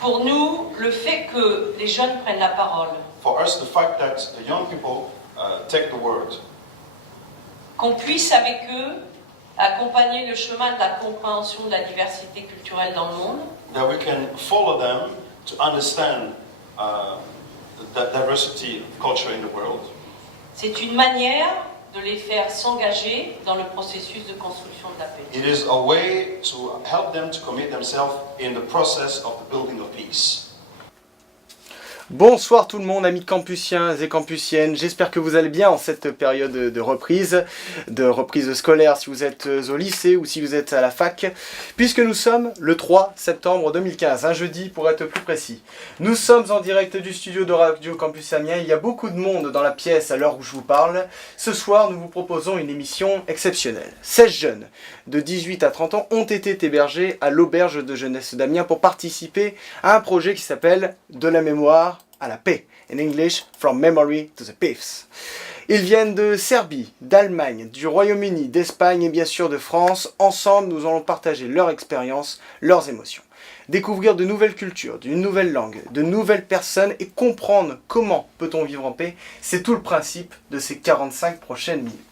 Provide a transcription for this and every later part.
Pour nous, le fait que les jeunes prennent la parole, For us, the fact that the young people take the word, qu'on puisse avec eux accompagner le chemin de la compréhension de la diversité culturelle dans le monde, that we can follow them to understand the diversity of culture in the world. c'est une manière de les faire s'engager dans le processus de construction de la paix. It is a way to help them to commit themselves in the process of the building of peace. Bonsoir tout le monde, amis campusiens et campusiennes, j'espère que vous allez bien en cette période de reprise scolaire si vous êtes au lycée ou si vous êtes à la fac, puisque nous sommes le 3 septembre 2015, un jeudi pour être plus précis. Nous sommes en direct du studio de Radio Campus Amiens, il y a beaucoup de monde dans la pièce à l'heure où je vous parle. Ce soir, nous vous proposons une émission exceptionnelle. 16 jeunes de 18 à 30 ans ont été hébergés à l'auberge de jeunesse d'Amiens pour participer à un projet qui s'appelle « De la mémoire à la paix », in English, From Memory to the Peace. Ils viennent de Serbie, d'Allemagne, du Royaume-Uni, d'Espagne et bien sûr de France. Ensemble, nous allons partager leur expérience, leurs émotions. Découvrir de nouvelles cultures, d'une nouvelle langue, de nouvelles personnes et comprendre comment peut-on vivre en paix, c'est tout le principe de ces 45 prochaines minutes.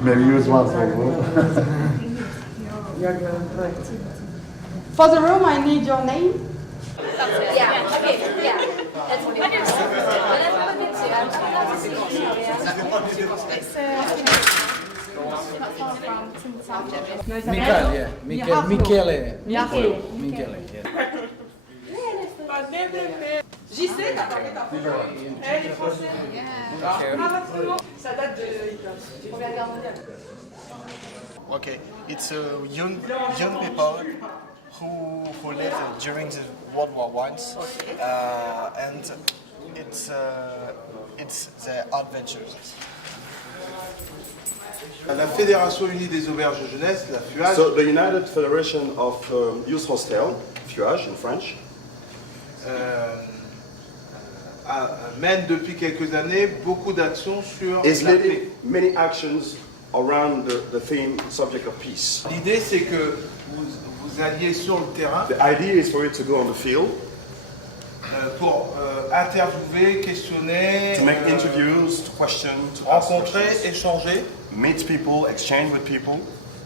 Maybe use one for For the room, I need your name. Yeah, okay, yeah. That's Michele. JC, t'as parlé ta Elle est française. Ça date de Première Guerre mondiale. Okay, it's young people who lived during the World War I, and it's their adventures. La Fédération Unie des Auberges de Jeunesse, la FUAJ, So the United Federation of Youth Hostel, FUAJ in French, mène depuis quelques années beaucoup d'actions sur is la leading paix. many actions around the theme subject of peace. L'idée c'est que vous alliez sur le terrain The idea is for you to go on the field, pour interviewer, questionner, to make interviews, to question, to ask rencontrer, questions, échanger meet people, exchange with people,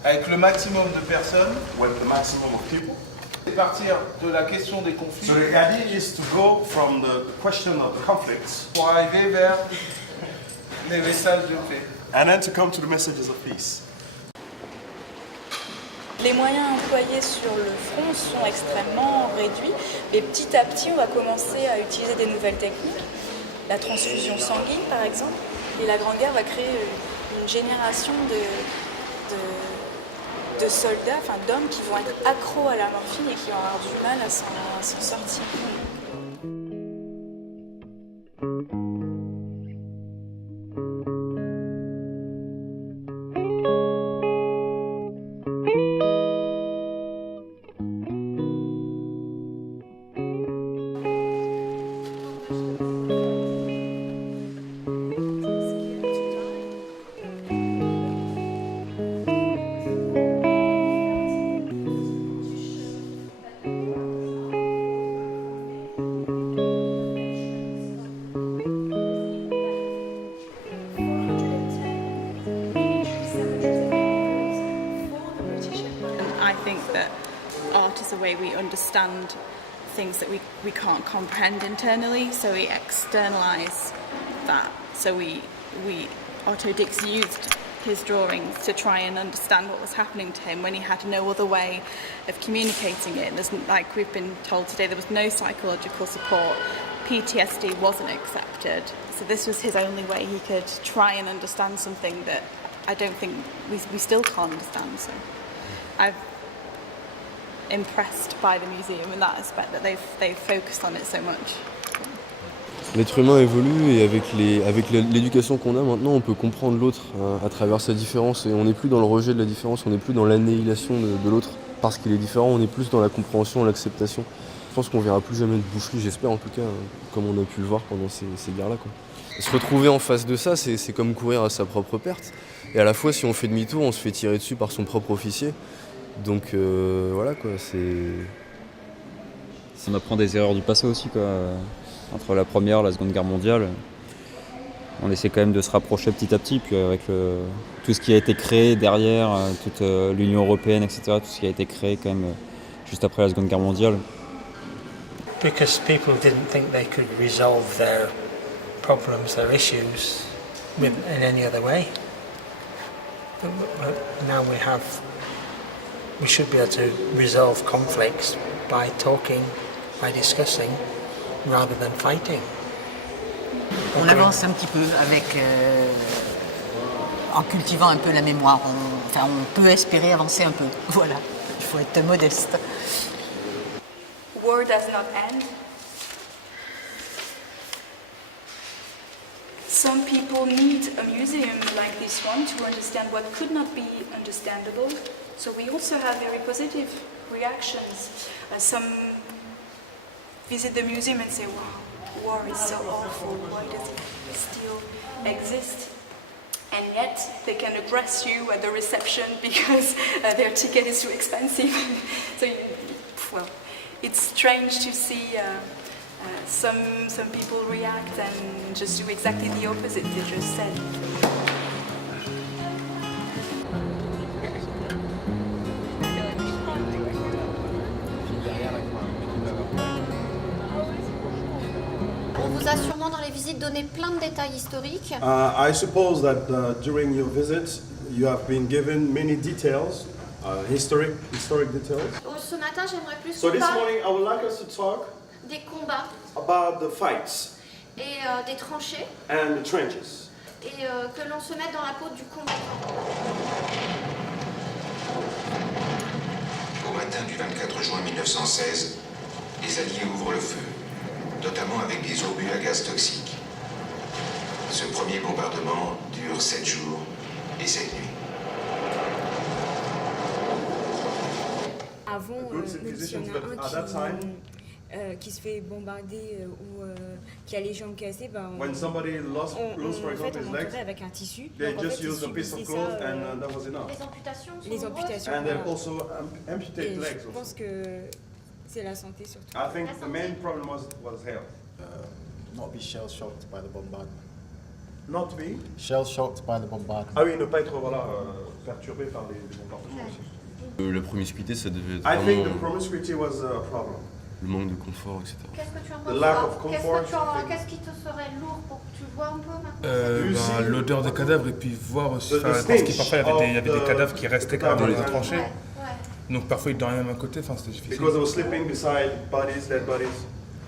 avec le maximum de personnes with the maximum of people. et partir de la question des conflits So the idea is to go from the question of the conflicts pour arriver vers les messages de paix. and then to come to the messages of peace. Les moyens employés sur le front sont extrêmement réduits, mais petit à petit, on va commencer à utiliser des nouvelles techniques. La transfusion sanguine, par exemple, et la Grande Guerre va créer une génération de soldats, enfin d'hommes qui vont être accros à la morphine et qui vont avoir du mal à s'en sortir. The way we understand things that we can't comprehend internally, so we externalize that. So Otto Dix used his drawings to try and understand what was happening to him when he had no other way of communicating it. There's, like we've been told today, there was no psychological support. PTSD wasn't accepted. So this was his only way he could try and understand something that I don't think we still can't understand. So I'm impressed by the museum in that aspect, that they've focused on it so much. L'être humain évolue et avec l'éducation qu'on a maintenant, on peut comprendre l'autre à travers sa différence et on n'est plus dans le rejet de la différence, on n'est plus dans l'annihilation de l'autre parce qu'il est différent, on est plus dans la compréhension, l'acceptation. Je pense qu'on verra plus jamais de boucherie, j'espère en tout cas, comme on a pu le voir pendant ces guerres-là, quoi. Se retrouver en face de ça, c'est comme courir à sa propre perte. Et à la fois, si on fait demi-tour, on se fait tirer dessus par son propre officier. Donc voilà quoi, On apprend des erreurs du passé aussi, quoi. Entre la première et la seconde guerre mondiale, on essaie quand même de se rapprocher petit à petit, puis avec tout ce qui a été créé derrière, toute l'Union européenne, etc., tout ce qui a été créé quand même juste après la seconde guerre mondiale. Because people didn't think they could resolve their problems, their issues in any other way. But now we should be able to resolve conflicts by talking, by discussing, rather than fighting. On avance un petit peu avec, en cultivant un peu la mémoire. On peut espérer avancer un peu. Voilà, il faut être modeste. War does not end. Some people need a museum like this one to understand what could not be understandable. So we also have very positive reactions. Some visit the museum and say, wow, war is so awful, why does it still exist? And yet they can address you at the reception because their ticket is too expensive. So, well, it's strange to see some people react and just do exactly the opposite they just said. On vous a sûrement dans les visites donné plein de détails historiques. I suppose that during your visit you have been given many details, historic details. Ce matin, j'aimerais plus So qu'on this parle morning I would like us to talk des combats about the fights et des tranchées and the trenches. et que l'on se mette dans la peau du combattant. Au matin du 24 juin 1916, les Alliés ouvrent le feu, notamment avec des obus à gaz toxiques. Ce premier bombardement dure 7 jours et 7 nuits. Avant, même s'il y en a un qui se fait bombarder ou qui a les jambes cassées, When somebody lost for example his legs, avec un tissu. they just used a piece of cloth and that was enough. Les amputations. And they also amputate legs. Je pense que c'est la santé surtout. I think the main problem was health. Not be shell shocked by the bombardment. Not to be Shell shocked by the bombardment. Ah oui, ne pas être perturbé par les bombardements aussi. La promiscuité, ça devait être I think vraiment the promiscuity was a problem. le manque de confort, etc. Qu'est-ce que tu en The penses? lack of comfort. Qu'est-ce qui te serait lourd pour que tu vois un peu maintenant? L'odeur des cadavres et puis voir aussi, The parce stench que parfois il y avait des cadavres qui restaient quand même dans les Ouais. tranchées. Donc parfois ils dormaient même à côté, enfin c'était difficile. Because they were sleeping beside bodies, dead bodies.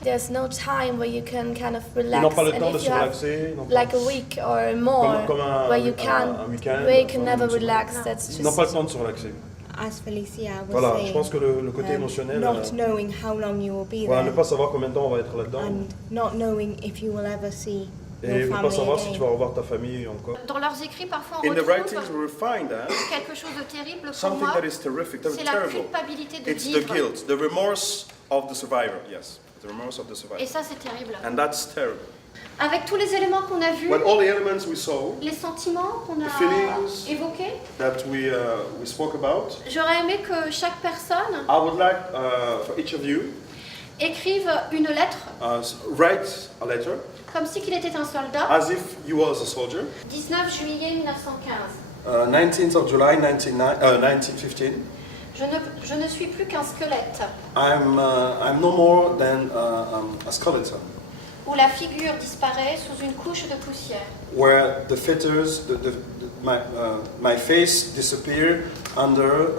There's no time where you can kind of Ils relax. n'ont pas le And temps de if se you have relaxer. ils n'ont like pas- a week or more Comme un- where you un can, week-end, where you can comme never une semaine. relax. That's Ils n'ont just pas le temps de se relaxer. As Felicia was Voilà, saying, je pense que le côté émotionnel, not knowing how long you will be voilà, ne there, pas savoir combien de temps on va être là-dedans, and not knowing if you will ever see et your ne pas family savoir si tu vas again. revoir ta famille encore. Dans leurs écrits, parfois, on In the retrouve writings, we will find that quelque chose de terrible pour something moi. that is terrific, that is C'est la terrible. culpabilité de It's the vivre. guilt, the remorse of the survivor. Yes, the remorse of the survivor. Et ça, c'est terrible. And that's terrible. Avec tous les éléments qu'on a vus, Well, all the elements we saw, les sentiments qu'on a feelings. évoqués, that we spoke about, j'aurais aimé que chaque personne I would like for each of you écrive une lettre write a letter comme si qu'il était un soldat. as if you was a soldier. 19 juillet 1915. 19th of July 1915. Je ne suis plus qu'un squelette. I'm no more than a skeleton. où la figure disparaît sous une couche de poussière. where the feathers, my face disappear under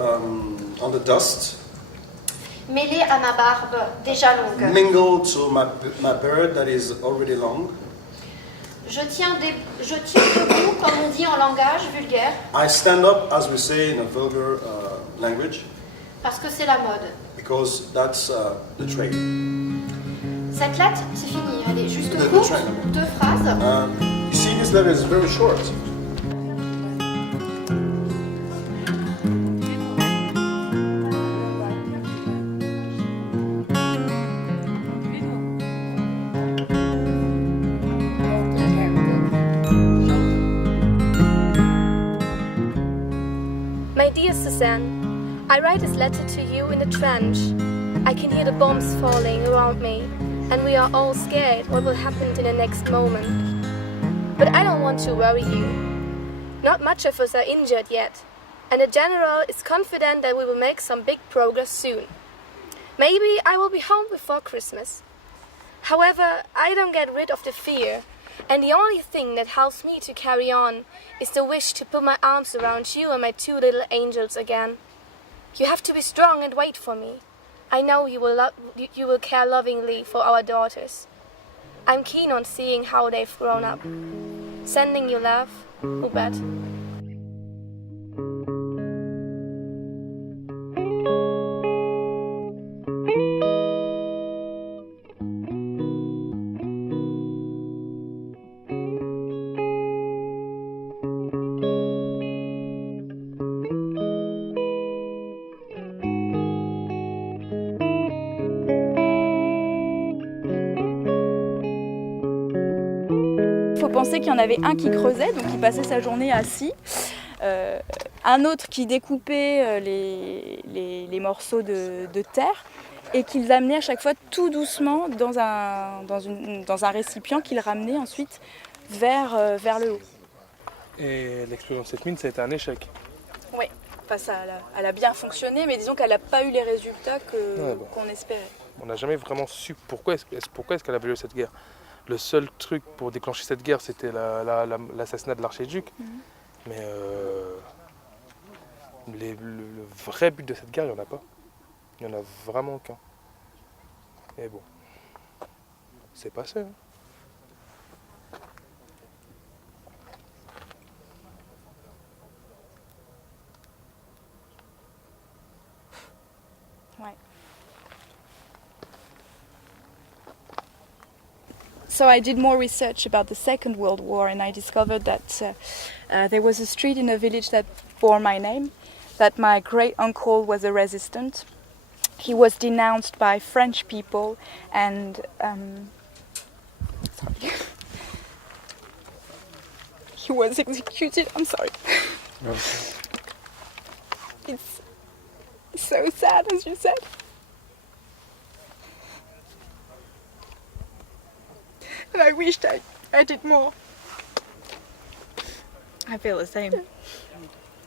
dust, Mêlée à ma barbe déjà longue. mingled to my beard that is already long. Je tiens debout, comme on dit en langage vulgaire, I stand up, as we say in a vulgar language, parce que c'est la mode. because that's the trade. Cette lettre, c'est fini, elle est juste The courte, trend, I mean. 2 phrases. You see, this letter is very short. My dear Suzanne, I write this letter to you in the trench. I can hear the bombs falling around me, and we are all scared what will happen in the next moment. But I don't want to worry you. Not much of us are injured yet, and the general is confident that we will make some big progress soon. Maybe I will be home before Christmas. However, I don't get rid of the fear, and the only thing that helps me to carry on is the wish to put my arms around you and my 2 little angels again. You have to be strong and wait for me. I know you will care lovingly for our daughters. I'm keen on seeing how they've grown up. Sending you love, Hubert. Il faut penser qu'il y en avait un qui creusait, donc qui passait sa journée assis, un autre qui découpait les morceaux de terre et qu'ils amenaient à chaque fois tout doucement dans un récipient qu'ils ramenaient ensuite vers le haut. Et l'explosion de cette mine, ça a été un échec. Oui, enfin, elle a bien fonctionné, mais disons qu'elle n'a pas eu les résultats qu'on espérait. On n'a jamais vraiment su pourquoi est-ce qu'elle avait eu cette guerre. Le seul truc pour déclencher cette guerre, c'était l'assassinat de l'archiduc. Mais le vrai but de cette guerre, il n'y en a pas. Il n'y en a vraiment aucun. Et bon, c'est passé. Hein. Ouais. So I did more research about the Second World War, and I discovered that there was a street in a village that bore my name, that my great-uncle was a resistant. He was denounced by French people, and sorry. He was executed. I'm sorry. It's so sad, as you said. And I wished I did more. I feel the same.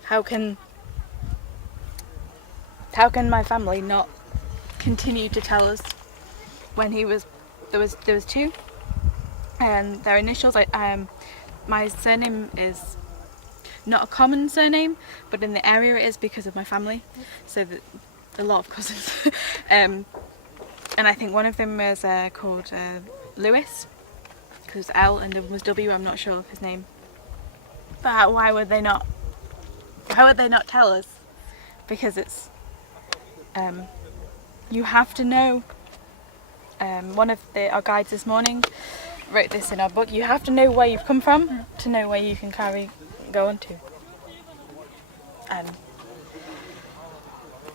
How can my family not continue to tell us when there was 2, and their initials? My surname is not a common surname, but in the area it is because of my family. So a lot of cousins, and I think one of them is called Lewis. Because L and was W, I'm not sure of his name. But why would they not tell us? Because it's, you have to know. One of our guides this morning wrote this in our book. You have to know where you've come from to know where you can go on to. And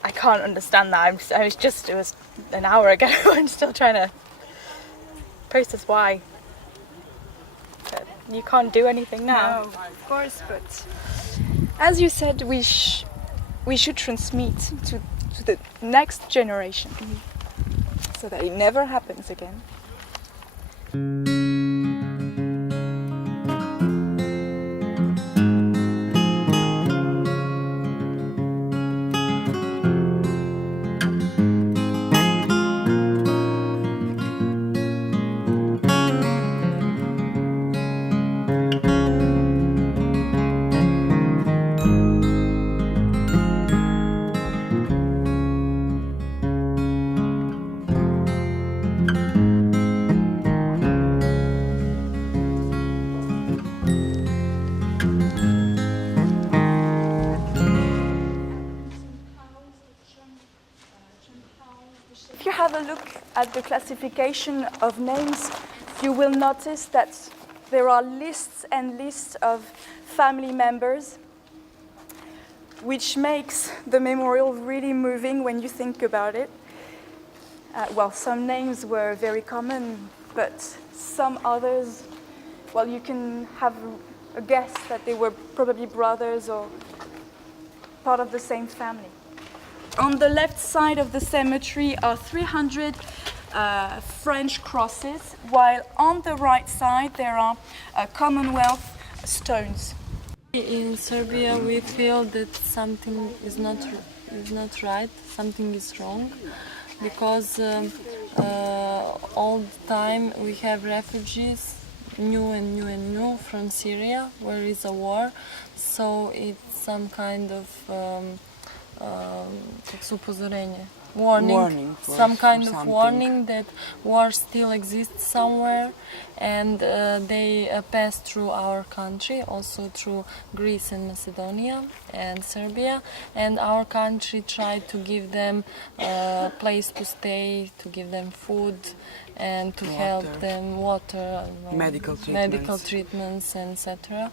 I can't understand that. It was an hour ago. I'm still trying to process why. You can't do anything now. No, of course, but as you said, we should transmit to the next generation so that it never happens again. at the classification of names, you will notice that there are lists and lists of family members, which makes the memorial really moving when you think about it. Well, some names were very common, but some others, well, you can have a guess that they were probably brothers or part of the same family. On the left side of the cemetery are 300 French crosses, while on the right side there are Commonwealth stones. In Serbia, we feel that something is not right, something is wrong, because all the time we have refugees, new and new and new, from Syria, where is a war. So it's some kind of warning, some kind of warning that war still exists somewhere, and they pass through our country, also through Greece and Macedonia and Serbia, and our country tried to give them a place to stay, to give them food, and to help them water, medical treatments, etc.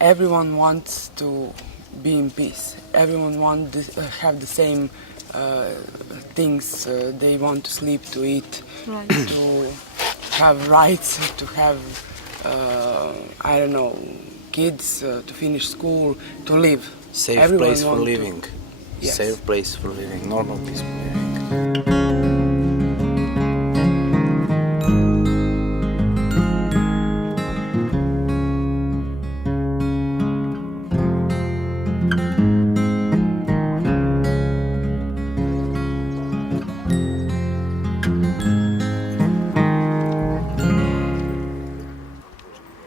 Everyone wants to be in peace. Everyone wants to have the same things. They want to sleep, to eat, to have rights, to have, I don't know, kids, to finish school, to live. Safe place for living. Yes. Safe place for living, normal peaceful living.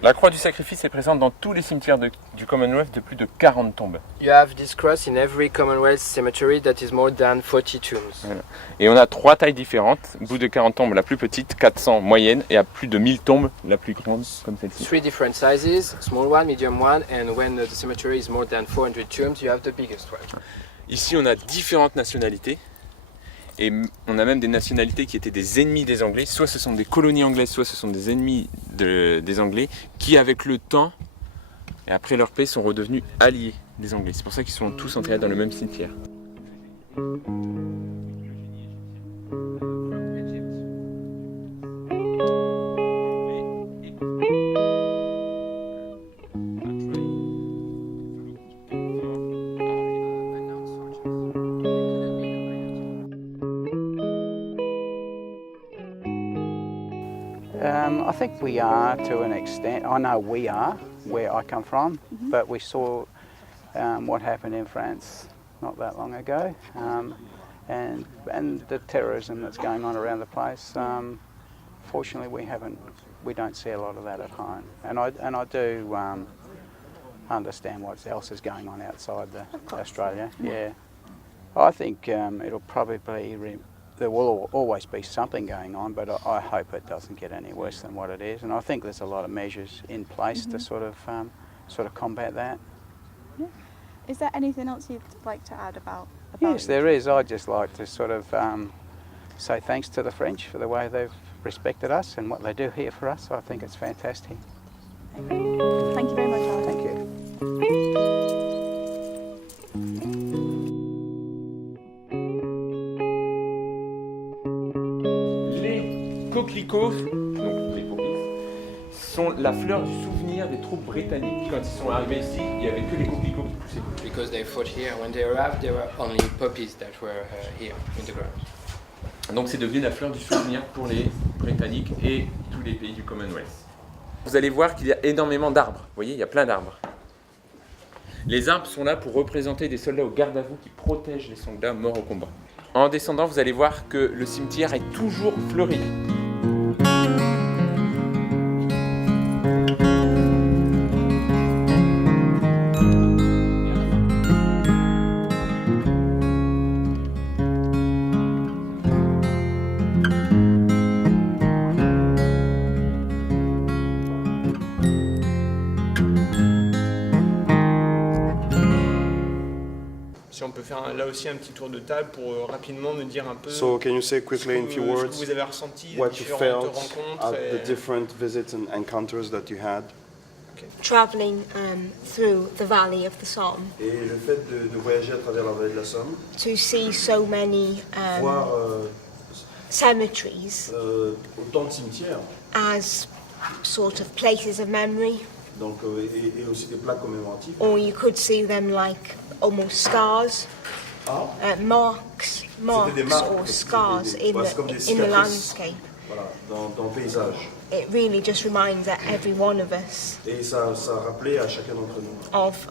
La croix du sacrifice est présente dans tous les cimetières du Commonwealth de plus de 40 tombes. You have this cross in every Commonwealth cemetery that is more than 40 tombs. Voilà. Et on a 3 tailles différentes. Au bout de 40 tombes, la plus petite, 400 moyenne, et à plus de 1000 tombes, la plus grande, comme celle-ci. 3 different sizes, small one, medium one, and when the cemetery is more than 400 tombs, you have the biggest one. Ici, on a différentes nationalités. Et on a même des nationalités qui étaient des ennemis des Anglais. Soit ce sont des colonies anglaises, soit ce sont des ennemis des Anglais, qui avec le temps, et après leur paix, sont redevenus alliés des Anglais. C'est pour ça qu'ils sont tous enterrés dans le même cimetière. I think we are to an extent. I know we are where I come from, but we saw what happened in France not that long ago, and the terrorism that's going on around the place. Fortunately, we don't see a lot of that at home, and I do understand what else is going on outside Australia. Yeah, I think it'll probably. There will always be something going on, but I hope it doesn't get any worse than what it is. And I think there's a lot of measures in place to sort of combat that. Yeah. Is there anything else you'd like to add about Yes, there is. I'd just like to sort of say thanks to the French for the way they've respected us and what they do here for us. I think it's fantastic. Thank you very much, Alex. Thank you. Coquelicots, donc les poppies, sont la fleur du souvenir des troupes britanniques. Quand ils sont arrivés ici, il n'y avait que les coquelicots qui poussaient. Because they fought here, when they arrived, there were only poppies that were here in the ground. Donc c'est devenu la fleur du souvenir pour les Britanniques et tous les pays du Commonwealth. Vous allez voir qu'il y a énormément d'arbres. Vous voyez, il y a plein d'arbres. Les arbres sont là pour représenter des soldats au garde à vous qui protègent les soldats morts au combat. En descendant, vous allez voir que le cimetière est toujours fleuri. faire là aussi un petit tour de table pour rapidement me dire un peu So can you say quickly in few ce que words vous avez ressenti, what les you différentes felt rencontres at the different visits and encounters that you had? Travelling through the valley of the Somme. Et le fait de voyager à travers la vallée de la Somme, To see so many voir cemeteries autant de cimetières, as sort of places of memory, donc, et aussi des plaques commémoratives. or you could see them like almost scars, marks C'était des marques, or scars c'est comme des in the cicatrices, landscape. voilà, dans le paysage. It really just reminds every one of us Et ça rappelait à chacun d'entre nous of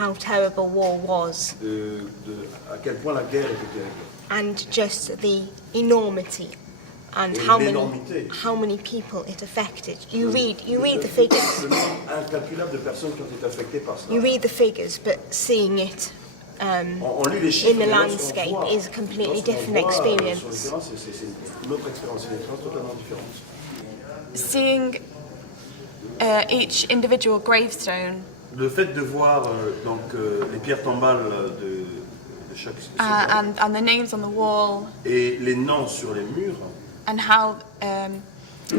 how terrible war was, à quel point la guerre était terrible. and just the enormity and Et how l'énormité. many people it affected. You read the figures. Le nombre incalculable de personnes qui ont été affectées par cela. You read the figures, but seeing it On lit les chiffres, in the mais lorsqu'on landscape voit- is a completely lorsqu'on different voit, sur le experience. terrain, c'est une autre expérience, c'est une expérience totalement différente. Seeing each individual gravestone Le fait de voir les pierres tombales de chaque soldat and the names on the wall et les noms sur les murs and how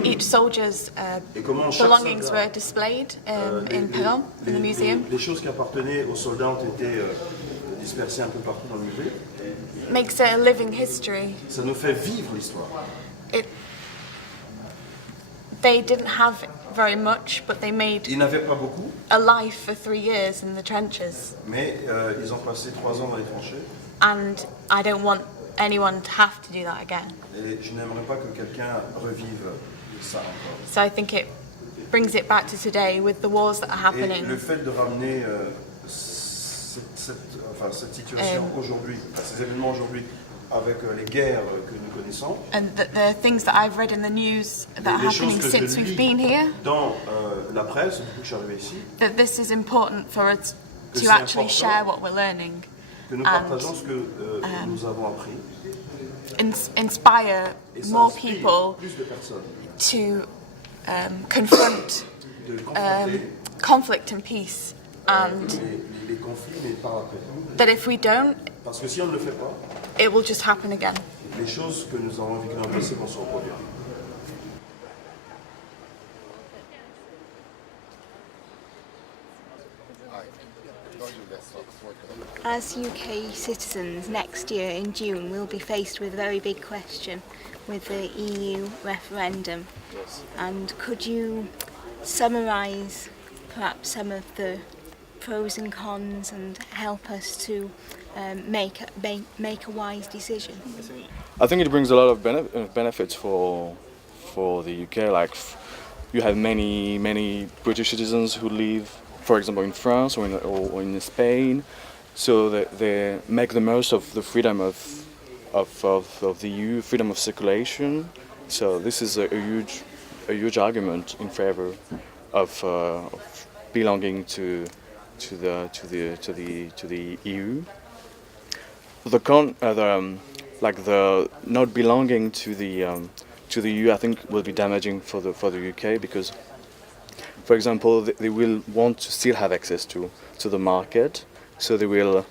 each soldier's et comment chaque belongings soldat, were displayed in Perron, in the museum, les choses qui appartenaient aux soldats ont été dispersées un peu partout dans le musée. makes it a living history. Ça nous fait vivre l'histoire. They didn't have very much, but they made Ils n'avaient pas beaucoup, a life for 3 years in the trenches. mais ils ont passé 3 ans dans les tranchées. And I don't want anyone to have to do that again. Et je n'aimerais pas que quelqu'un revive ça encore. So I think it brings it back to today with the wars that are Et happening. le fait de ramener cette situation aujourd'hui, ces événements aujourd'hui, avec les guerres que nous connaissons, And the things that I've read in the news that are les choses happening que since je we've lis been here, dans la presse, depuis que je suis arrivé ici, that this is important for us Que to c'est actually important share what we're learning que nous and partageons ce que nous avons appris. Inspire Et ça more inspire people plus de personnes to confront de confronter conflict and peace, and les conflits, mais par après. that if we don't, Parce que si on ne le fait pas, it will just happen again. les choses que nous avons vécues dans le passé vont se reproduire. As UK citizens, next year in June we'll be faced with a very big question with the EU referendum. Yes. And could you summarise perhaps some of the pros and cons and help us to make a wise decision? I think it brings a lot of benefits for the UK. Like you have many British citizens who live, for example, in France or in Spain, so they make the most of the freedom of the EU, freedom of circulation. So this is a huge argument in favor of belonging to the EU. The not belonging to the EU, I think, will be damaging for the UK because, for example, they will want to still have access to the market, so they will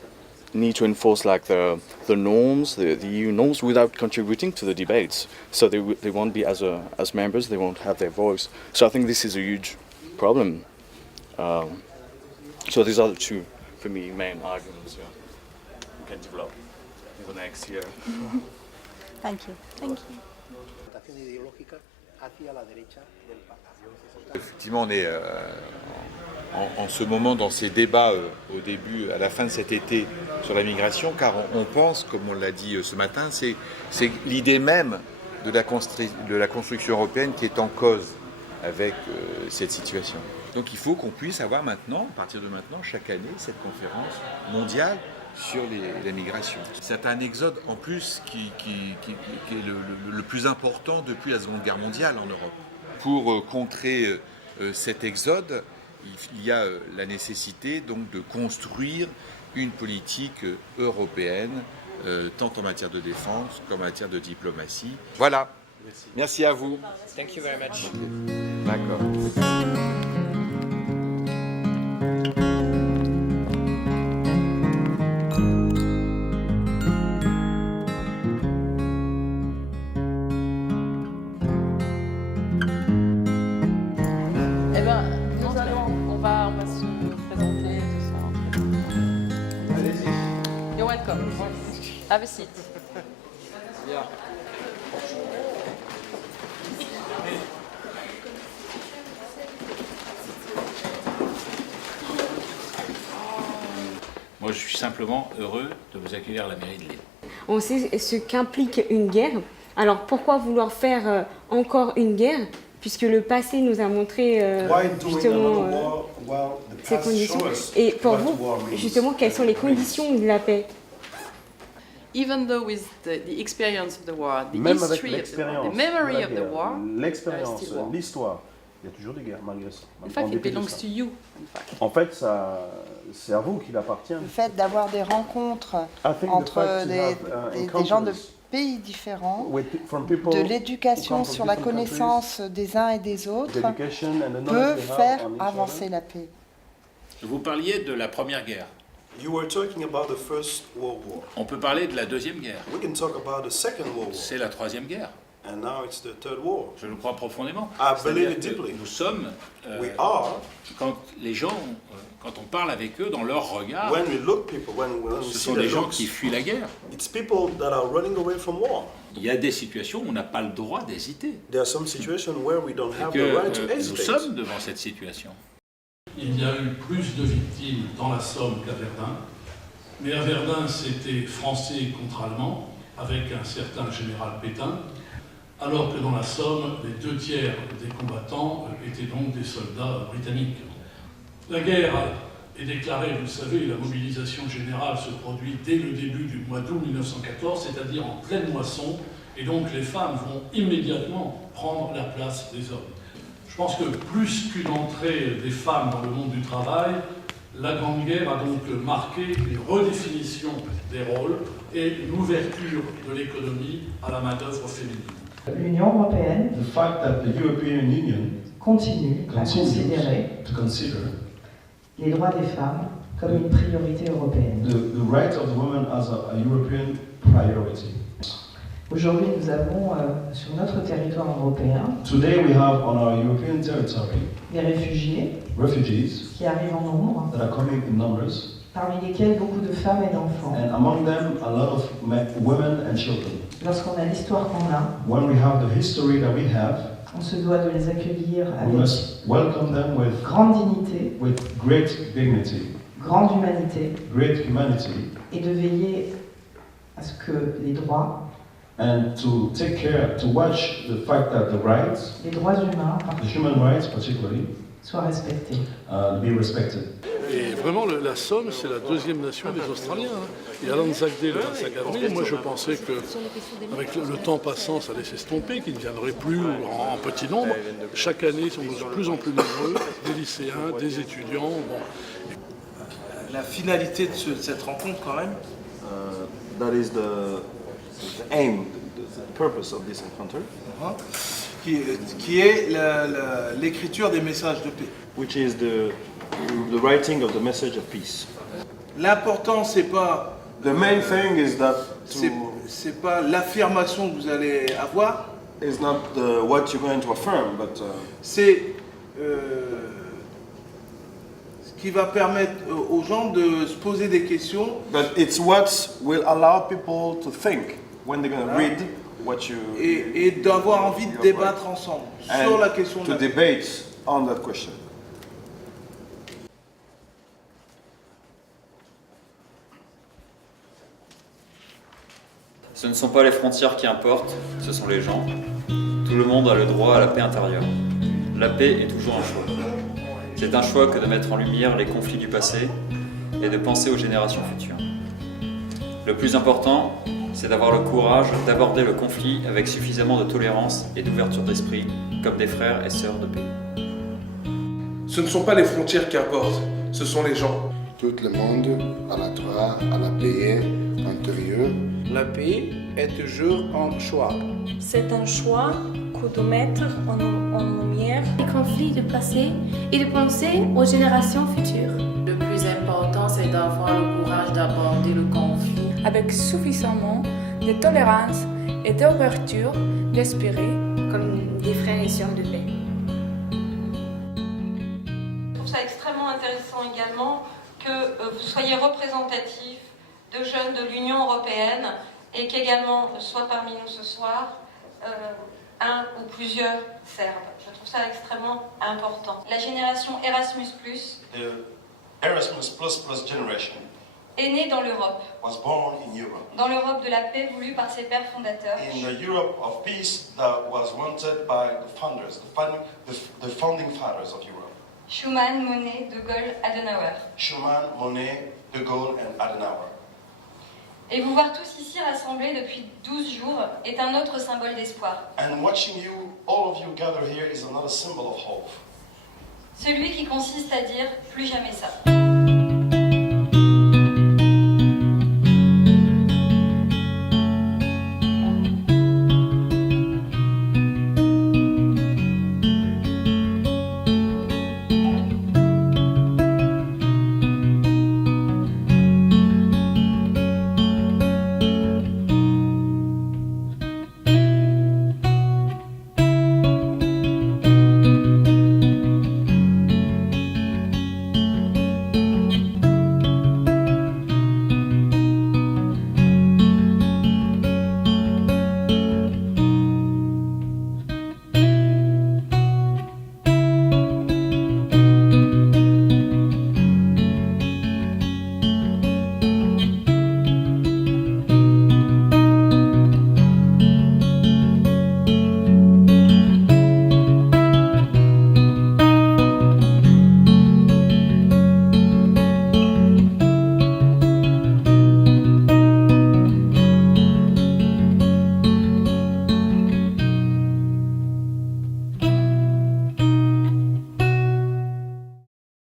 need to enforce like the norms, the EU norms, without contributing to the debates. So they won't be as members, they won't have their voice. So I think this is a huge problem. So these are the two, for me, main arguments we can develop in the next year. Thank you. Thank you. Effectivement, on est en ce moment dans ces débats au début, à la fin de cet été sur la migration, car on pense, comme on l'a dit ce matin, c'est l'idée même de la construction européenne qui est en cause avec cette situation. Donc il faut qu'on puisse avoir maintenant, à partir de maintenant, chaque année, cette conférence mondiale sur la migration. C'est un exode en plus qui est le plus important depuis la Seconde Guerre mondiale en Europe. Pour contrer cet exode, il y a la nécessité donc de construire une politique européenne, tant en matière de défense qu'en matière de diplomatie. Voilà. Merci à vous. Thank you very much. D'accord. Have a seat. Yeah. Moi, je suis simplement heureux de vous accueillir à la mairie de Lille. On sait ce qu'implique une guerre. Alors pourquoi vouloir faire encore une guerre, puisque le passé nous a montré justement ces conditions. Et pour vous, justement, quelles sont les conditions de la paix? Even though with the experience of the war, the Même avec history of the war, l'expérience the memory de la of the guerre, war, l'expérience, still war. l'histoire, il y a toujours des guerres malgré ça. In fact, it belongs to you. In fact. En fait, c'est à vous qu'il appartient. Le fait d'avoir des rencontres entre des gens de pays différents, de l'éducation sur la connaissance des uns et des autres, peut faire avancer la paix. Vous parliez de la Première Guerre. You were talking about the First World War. On peut parler de la Deuxième Guerre. We can talk about the Second World War. C'est la Troisième Guerre. And now it's the Third War. Je le crois profondément. I believe C'est-à-dire it deeply. que nous sommes, We are, quand les gens, quand on parle avec eux, dans leur regard, when we look people, when we ce see sont des their gens looks, qui fuient la guerre. it's people that are running away from war. Il y a des situations où on n'a pas le droit d'hésiter. There are some situations where we don't have Et the que right to nous hesitate. sommes devant cette situation. Il y a eu plus de victimes dans la Somme qu'à Verdun. Mais à Verdun, c'était français contre allemand, avec un certain général Pétain, alors que dans la Somme, les 2 tiers des combattants étaient donc des soldats britanniques. La guerre est déclarée, vous le savez, la mobilisation générale se produit dès le début du mois d'août 1914, c'est-à-dire en pleine moisson, et donc les femmes vont immédiatement prendre la place des hommes. Je pense que plus qu'une entrée des femmes dans le monde du travail, la Grande Guerre a donc marqué une redéfinition des rôles et une ouverture de l'économie à la main-d'œuvre féminine. L'Union européenne The fact that the European Union continue à considérer to consider les droits des femmes comme une priorité européenne. the rights of the women as a European priority. Aujourd'hui, nous avons sur notre territoire européen Today we have on our European territory des réfugiés refugees qui arrivent en nombre, that are coming in numbers, parmi lesquels beaucoup de femmes et d'enfants. and among them a lot of women and children. Lorsqu'on a l'histoire qu'on a, When we have the history that we have, on se doit de les accueillir we avec must welcome them with grande dignité, great dignity, grande humanité, great humanity, et de veiller à ce que les droits, and to take care, to watch the fact that the rights, les droits humains, the human rights particularly, soient respectés. Be respected. Et vraiment, la Somme, c'est la 2e nation des Australiens. Et à l'Anzac Day, le 25 avril, moi je pensais qu'avec le temps passant, ça allait s'estomper, qu'ils ne viendraient plus en petit nombre. Chaque année, ils sont de plus en plus nombreux, des lycéens, des étudiants. Bon. La finalité de cette rencontre, quand même, That is the aim, the purpose of this encounter, qui est l'écriture des messages de paix. which is the writing of the message of peace. L'important, c'est pas. The main thing is that c'est pas l'affirmation que vous allez avoir. It's not what you're going to affirm, but c'est ce qui va permettre aux gens de se poser des questions. But it's what will allow people to think when they're going to read what you. Et d'avoir envie de débattre ensemble sur la question to debate on that question. Ce ne sont pas les frontières qui importent, ce sont les gens. Tout le monde a le droit à la paix intérieure. La paix est toujours un choix. C'est un choix que de mettre en lumière les conflits du passé et de penser aux générations futures. Le plus important, c'est d'avoir le courage d'aborder le conflit avec suffisamment de tolérance et d'ouverture d'esprit, comme des frères et sœurs de paix. Ce ne sont pas les frontières qui importent, ce sont les gens. Tout le monde a le droit à la paix intérieure. La paix est toujours un choix. C'est un choix que de mettre en lumière les conflits du passé et de penser aux générations futures. Le plus important, c'est d'avoir le courage d'aborder le conflit avec suffisamment de tolérance et d'ouverture d'esprit comme des frères et sœurs de paix. Je trouve ça extrêmement intéressant également que vous soyez représentatifs de jeunes de l'Union européenne et qu'également soit parmi nous ce soir un ou plusieurs Serbes. Je trouve ça extrêmement important. La génération Erasmus+, The Erasmus Plus generation est née dans l'Europe. was born in Europe. Dans l'Europe de la paix voulue par ses pères fondateurs. In the Europe of peace that was wanted by the founders, the founding fathers of Europe. Schuman, Monnet, De Gaulle, Adenauer. Schuman, Monet, De Gaulle and Adenauer. Et vous voir tous ici rassemblés depuis 12 jours est un autre symbole d'espoir. And watching you, all of you gather here is another symbol of hope. Celui qui consiste à dire plus jamais ça.